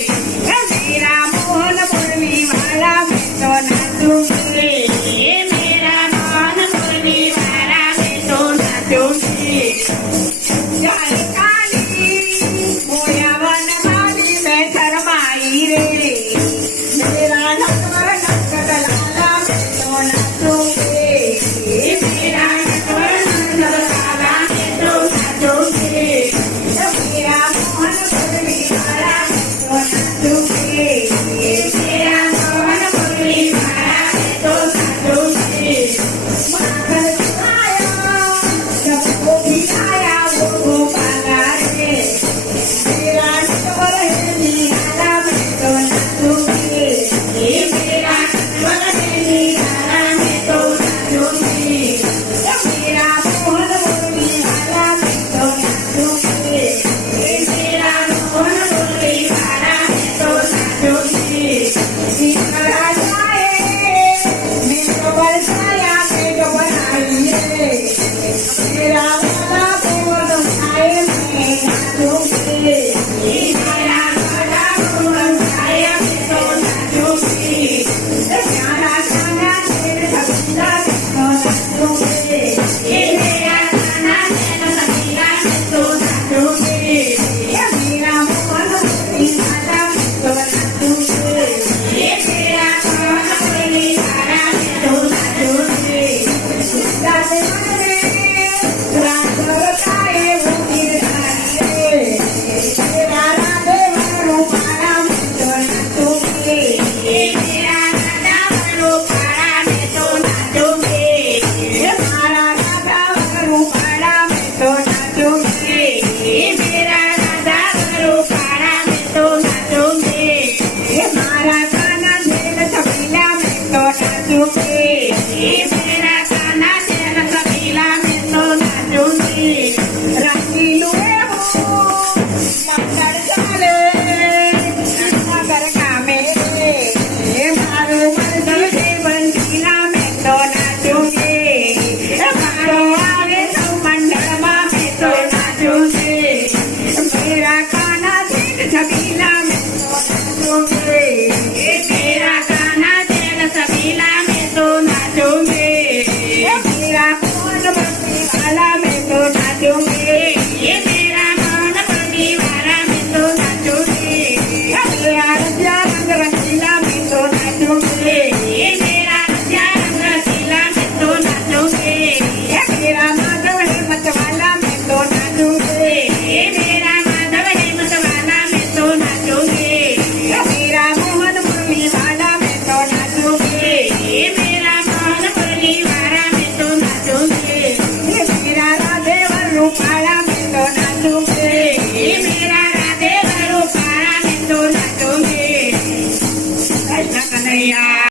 मेरा मोहन मुरली वाला मैं तो नाचूंगी, मेरा मोहन मुरली वाला मैं तो नाचूंगी। जय काली मोया वन माली मैं शर्माई रे, मेरा नटवर नटक लाला मैं तो नाचूंगी, मेरा नटवर नटक लाला मैं तो नाचूंगी। मेरा मोहन मुरली वाला मैं तो नाचूंगी, मेरा मोहन मुरली वाला मैं तो नाचूंगी। माखन चुराया जब वो भी आया वो गोपाला रे, मेरा नटवर है निराला मैं तो नाचूंगी, मेरा नटवर है निराला मैं तो नाचूंगी। मेरा मोहन मुरली वाला मैं तो नाचूंगी, मेरा मोहन मुरली वाला मैं तो नाचूंगी। निकला जाए मैं तो बरसाया मैं तो बनाई रे, मेरा वाला बोल जाए मैं नाचूंगी, मेरा वाला बोल जाए मैं तो नाचूंगी। गाना गाना तेरे सपना मैं तो नाचूंगी, मेरा गाना तेरे सपना मैं तो नाचूंगी। मेरा मोहन मुरली वाला मैं तो नाचूंगी, मेरा मोहन मुरली वाला मैं तो नाचूंगी। गाने गाने रात बरसाए वो गिरधारी रे, मेरा राधे वरु पारा मैं तो नाचूंगी, मेरा राधा वरु पारा मैं तो नाचूंगी, मेरा राधा वरु पारा मैं तो नाचूंगी, मेरा राधा वरु पारा मैं तो नाचूंगी। मारा गाना झेल छबीला मैं तो नाचूंगी, मेरा गाना झेल छबीला मैं तो नाचूंगी। रंगीलो हो मकर चाले मकर का मेरे, मारो मर्जी से बंसीला मैं तो नाचूंगी, मारो आवे तो मंडलमा मैं तो नाचूंगी। मेरा गाना झेल छबीला मैं तो नाचूंगी।